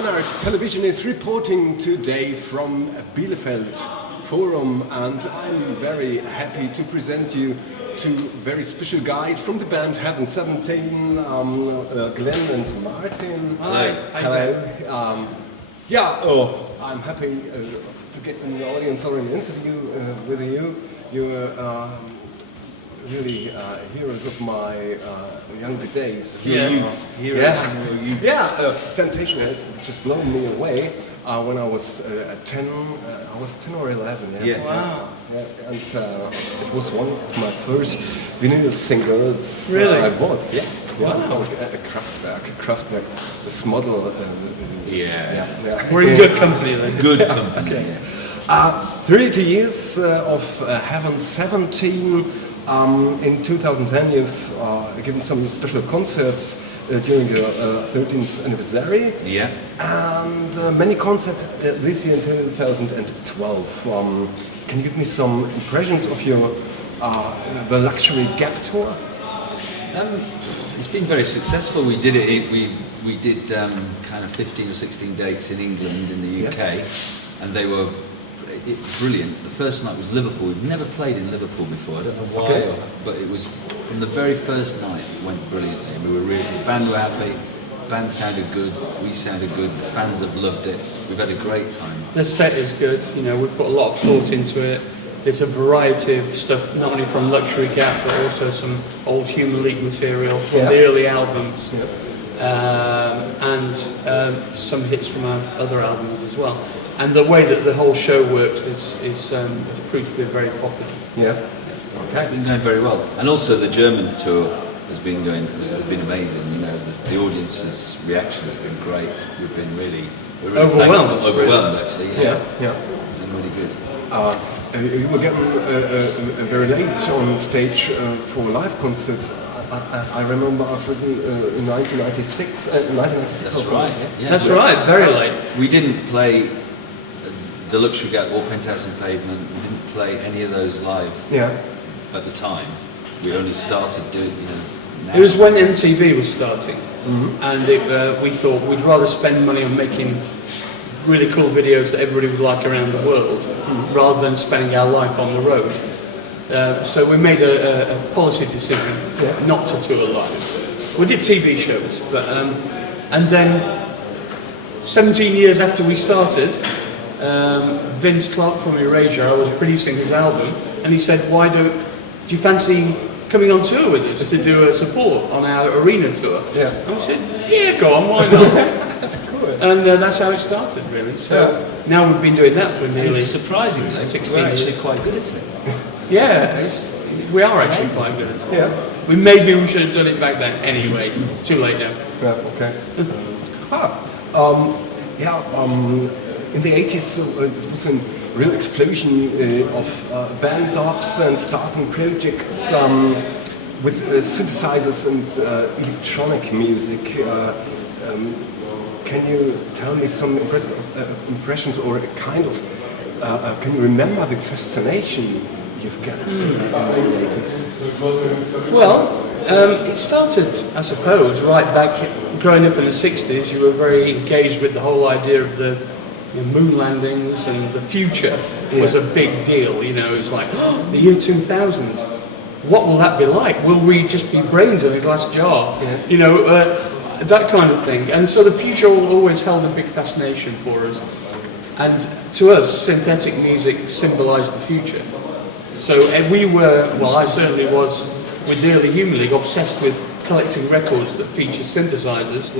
UnArt Television is reporting today from Bielefeld Forum, and I'm very happy to present you two very special guys from the band Heaven17, Glenn and Martin. Hi. Hello. I'm happy to get in the audience or an interview with you. You're really heroes of my younger days. Heroes in your youth. Temptation had just blown me away when I was 10. I was 10 or 11. Yeah. Wow. And it was one of my first vinyl singles Really? I bought. Yeah. Wow. Kraftwerk, this model. Yeah. We're in good company then. Good company. Okay. 30 years of Heaven17. In 2010, you've given some special concerts during your 13th anniversary. Yeah. And many concerts this year in 2012. Can you give me some impressions of your the Luxury Gap tour? It's been very successful. We did it. We did kind of 15 or 16 dates in England, in the UK, and they were brilliant. The first night was Liverpool. We'd never played in Liverpool before. I don't know why, but it was from the very first night. It went brilliantly. The band were happy. The band sounded good. We sounded good. The fans have loved it. We've had a great time. The set is good. You know, we've put a lot of thought into it. There's a variety of stuff, not only from Luxury Gap, but also some old Human League material from the early albums, and some hits from our other albums as well. And the way that the whole show works is proved to be very popular. Yeah. It's been going very well. And also the German tour has been amazing. You know, the audience's reaction has been great. We're really Overwhelmed. Overwhelmed, actually. Yeah. It's been really good. You were getting very late on stage for live concerts. I remember after in 1996. That's right. Yeah. That's right. Very late. We didn't play the Luxury Gap or Penthouse and Pavement. We didn't play any of those live at the time. We only started doing, now. It was when MTV was starting, and we thought we'd rather spend money on making really cool videos that everybody would like around the world, rather than spending our life on the road. So we made a policy decision not to tour live. We did TV shows, but and then 17 years after we started, Vince Clarke from Erasure, I was producing his album, and he said, do you fancy coming on tour with us to do a support on our arena tour? Yeah. And we said, yeah, go on, why not? And that's how it started, really. So now we've been doing that for nearly surprisingly 16 we're actually years. quite good at it. Yeah, we are actually quite good at it. Yeah. Maybe we should have done it back then. Anyway, it's too late now. Yeah. Okay. In the 80s, it was a real explosion of band tops and starting projects with synthesizers and electronic music. Can you tell me some impressions or a kind of? Can you remember the fascination you've got in the 80s? Well, it started, I suppose, right back growing up in the 60s. You were very engaged with the whole idea of the moon landings, and the future was a big deal. You know, it was like, the year 2000. What will that be like? Will we just be brains in a glass jar? Yeah. You know, that kind of thing. And so the future always held a big fascination for us. And to us, synthetic music symbolised the future. So we were, well, I certainly was, with the early Human League, obsessed with collecting records that featured synthesizers,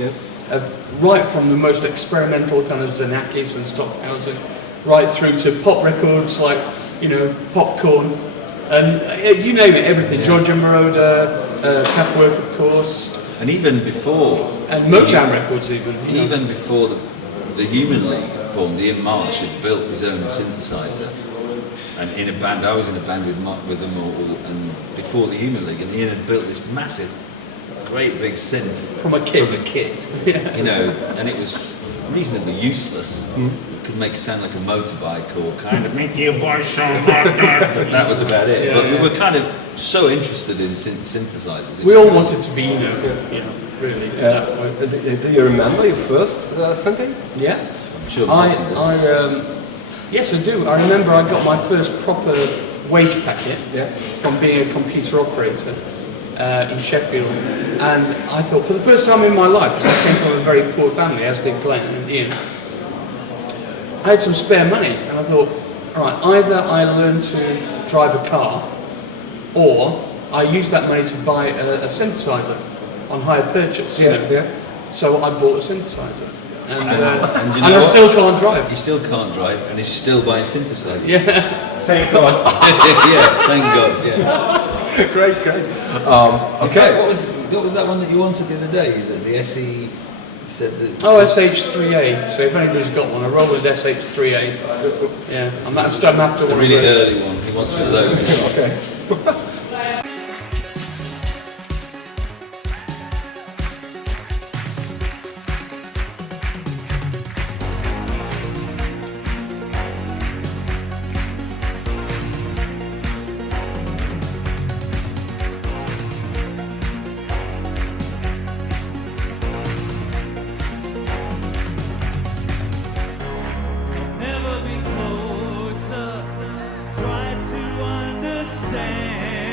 right from the most experimental kind of Xenakis and Stockhausen, right through to pop records like, Popcorn, and you name it, everything. Giorgio Moroder, Kraftwerk, of course. And even before... And Motown records even. Even before the Human League formed, Ian Marsh had built his own synthesizer. And in a band, I was in a band with them all, and before the Human League, and Ian had built this massive great big synth From a kit. Yeah. you know, and it was reasonably useless. It could make it sound like a motorbike or kind of make your voice sound like that. But that was about it. Yeah, but yeah. we were kind of so interested in synthesizers. It We was all really- wanted to be, really. Do you remember your first Sunday? Yeah. I'm sure Martin does. Yes, I do. I remember I got my first proper wage packet Yeah. from being a computer operator in Sheffield, and I thought, for the first time in my life, because I came from a very poor family, as did Glenn and Ian, I had some spare money, and I thought, all right, either I learn to drive a car, or I use that money to buy a synthesizer on hire purchase. You know? Yeah. So I bought a synthesizer, and you know I what? still can't drive. He still can't drive, and he's still buying synthesizers. Yeah. Thank God. Yeah, thank God. Yeah. Great. Okay. Okay. What was that one that you wanted the other day? The SE. You said that. Oh, SH3A. So if anybody's got one, I roll with SH3A. Yeah, I'm after The one really of those. early one. He wants one of those. Okay. Never been closer, try to understand.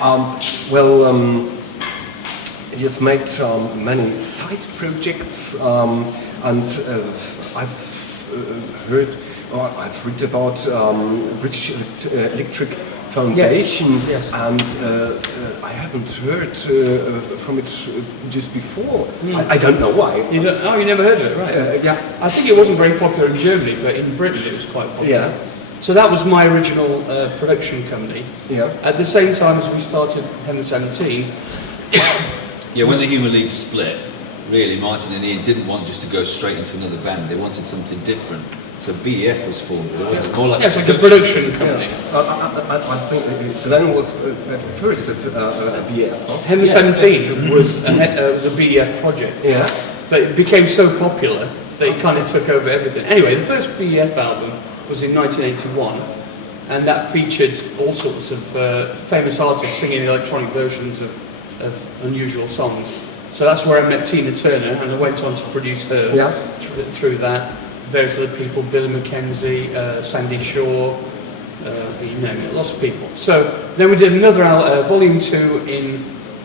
Well, you've made many side projects, and I've heard, or I've read about British Electric Foundation, Yes. and I haven't heard from it just before. I don't know why. You never heard of it, right? Yeah. I think it wasn't very popular in Germany, but in Britain it was quite popular. Yeah. So that was my original production company. Yeah. At the same time as we started Heaven17. Yeah, when the Human League split, really, Martin and Ian didn't want just to go straight into another band. They wanted something different. So BEF was formed. It wasn't more like Yes, like a production company. I think Glenn was at first at BF. Huh? Heaven17 was a BEF project. Yeah. But it became so popular that it kind of took over everything. Anyway, the first BEF album was in 1981, and that featured all sorts of famous artists singing electronic versions of unusual songs. So that's where I met Tina Turner, and I went on to produce her through that. Various other people, Billy Mackenzie, Sandy Shaw, you name it, lots of people. So then we did another volume 2 in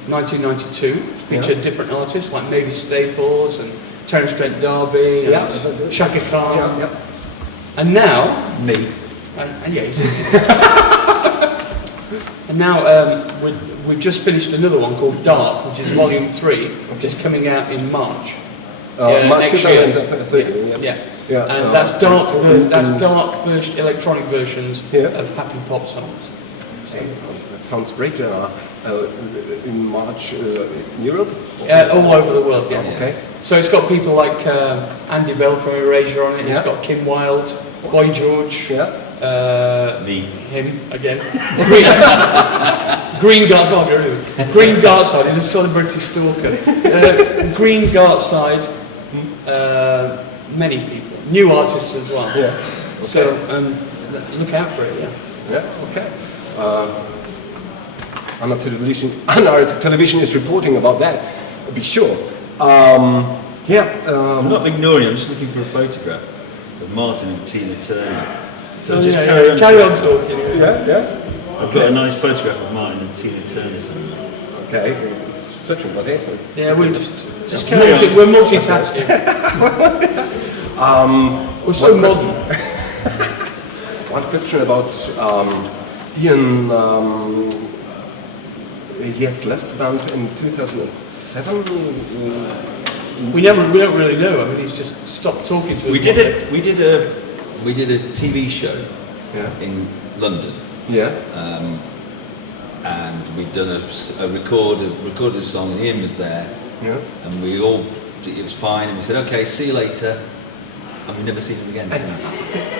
1992, featured different artists like Mavis Staples and Terence Trent D'Arby and Shaka Khan. And now, me. And now we've just finished another one called Dark, which is volume 3, which is coming out in March. Next year. And that's dark. That's dark electronic versions of happy pop songs. So, that sounds great. In March in Europe. All over the world. Yeah. Okay. So it's got people like Andy Bell from Erasure on it. It's got Kim Wilde, Boy George. Me. Him again. Green Gartside is a celebrity stalker. Green Gartside. Many people. New artists as well. Yeah. Okay. So look out for it. Okay. UnArt television is reporting about that. Be sure. I'm not ignoring. I'm just looking for a photograph of Martin and Tina Turner. So just carry on talking. Yeah. I've got a nice photograph of Martin and Tina Turner somewhere. Okay. Searching about it. Yeah, we're just carry on. We're multitasking. We're so modern. One question about Ian. Yes, left the band in 2007. We don't really know. I mean, he's just stopped talking to us. We did a TV show in London. Yeah. And we'd done a recorded song, and Ian was there. Yeah. And it was fine, and we said, okay, see you later. And we've never seen him again since.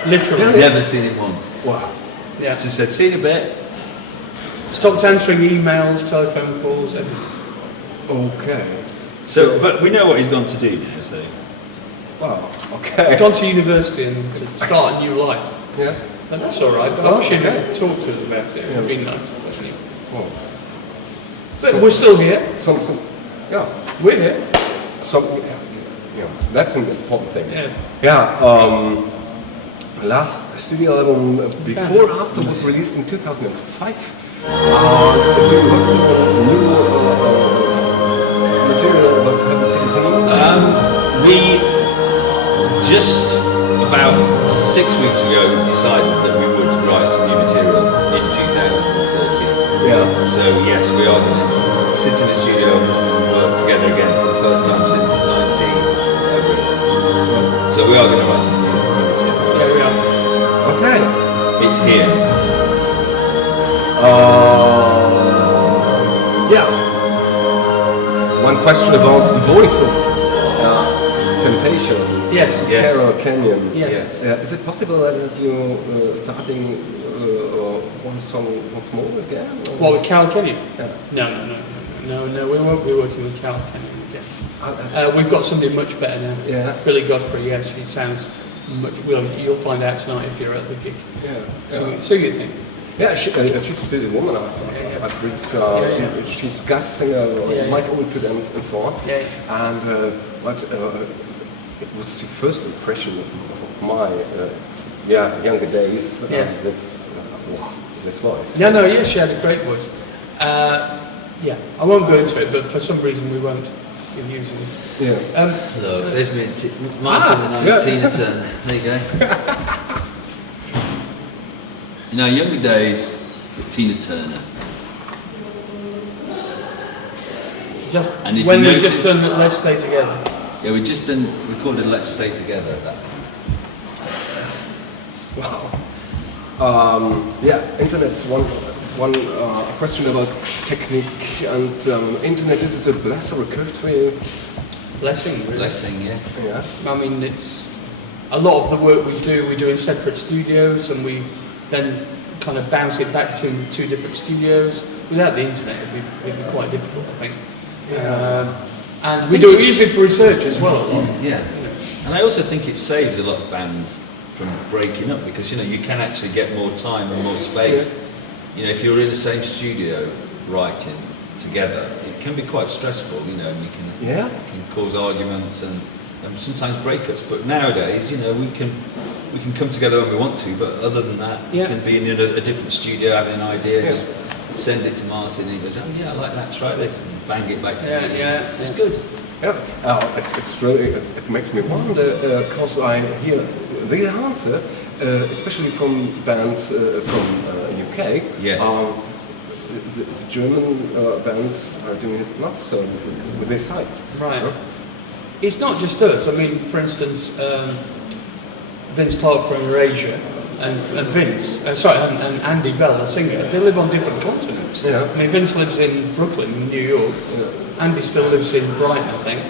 Literally. Never seen him once. Wow. Yeah. So said, see you in a bit. Stopped answering emails, telephone calls, everything. Okay. So, but we know what he's gone to do now, so. Wow. Okay. He's gone to university and to start a new life. Yeah. But that's all right. But I wish he'd talk to us about it. It would be nice. Well, but we're still here. We're here. That's an important thing. Yes. Yeah. The last studio album before after was released in 2005. Do you have some new material about Heaven17? We just about 6 weeks ago decided that we would write some new material in 2013. Yeah. So yes, we are going to sit in the studio and work together again for the first time since 19. So we are going to write some new material. There we are. Okay. It's here. One question about the voice of Temptation. Yes. Carol Canyon. Yes. Is it possible that you starting one song once more again? Or? What, with Carol Kenyon? Yeah. No, we won't be working with Carol Kenyon again. We've got somebody much better now. Yeah. Billy Godfrey, yes, she sounds much, well, you'll find out tonight if you're at the gig. Yeah. So you think? Yeah, she's a busy woman. I've read she's guest singer, Mike Oldfield and so on. Yeah. And but it was the first impression of my younger days. Yes. This voice. No, yes, she had a great voice. Yeah, I won't go into it, but for some reason we won't be using it. Yeah. Hello, there's me, Martin and I, Tina Turner. There you go. In our younger days, Tina Turner. Just And if when you we just notice- done Let's Stay Together. Yeah, we just done recorded Let's Stay Together. Wow. Yeah, internet's one question about technique and internet. Is it a blessing or a curse for you? Blessing, really. Blessing, yeah. Yeah. I mean, it's a lot of the work we do in separate studios, and we then kind of bounce it back between the two different studios. Without the internet, it'd be quite difficult, I think. Yeah. And we use it for research as well a lot. Yeah. And I also think it saves a lot of bands from breaking up because you can actually get more time and more space. Yeah. If you're in the same studio writing together, it can be quite stressful. And you can it can cause arguments and sometimes breakups. But nowadays, we can come together when we want to. But other than that, we can be in a different studio having an idea. Yeah. Just send it to Martin and he goes, oh yeah, I like that, try this, and bang it back to me. Yeah, It's good. Yeah, it's really, it makes me wonder, because I hear the answer, especially from bands from UK. Yeah. The German bands are doing it not so with their sites. Right. It's not just us. I mean, for instance, Vince Clarke from Eurasia and Andy Bell, the singer, they live on different continents. Yeah. I mean, Vince lives in Brooklyn, New York. Yeah. Andy still lives in Brighton, I think.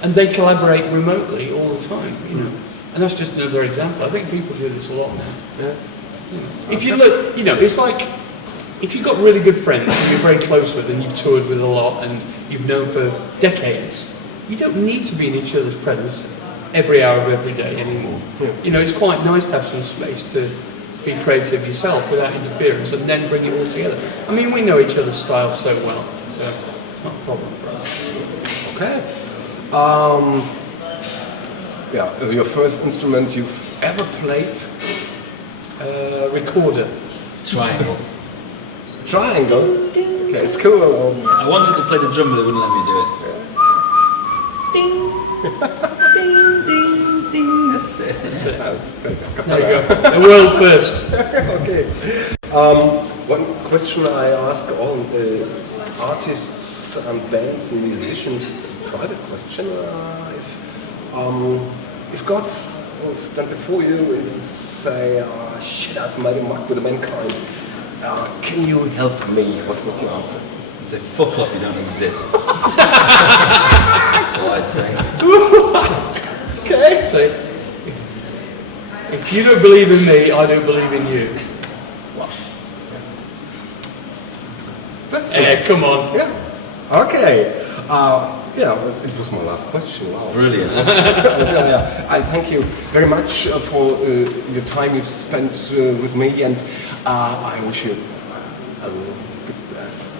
And they collaborate remotely all the time, And that's just another example. I think people do this a lot now. Yeah. If you look, it's like if you've got really good friends who you're very close with and you've toured with a lot and you've known for decades, you don't need to be in each other's presence every hour of every day anymore. Yeah. It's quite nice to have some space to be creative yourself without interference and then bring it all together. I mean, we know each other's styles so well, so it's not a problem for us. Okay. Your first instrument you've ever played? Recorder. Triangle. Triangle? Okay, it's cool. I wanted to play the drum, but they wouldn't let me do it. Ding, ding, ding, ding. That's it. That's it. That's great. There you go. The world first. Okay. One question I ask all the artists and bands and musicians, it's a private question, if God will stand before you and say, shit, I've made a muck with the mankind, can you help me? What would you answer? I'd say, fuck off, you don't exist. That's all I'd say. Okay. So, if you don't believe in me, I don't believe in you. Wow. That's Come on. Yeah. Okay. It was my last question. Wow. Brilliant. I thank you very much for your time you've spent with me, and I wish you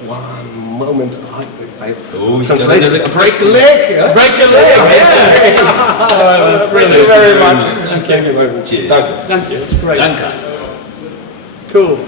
one moment. Translate. Break the leg. Yeah? Break your leg. Thank you very much. Thank you very much. Cheers. Thank you. Thank you. It's great. Danke. Cool.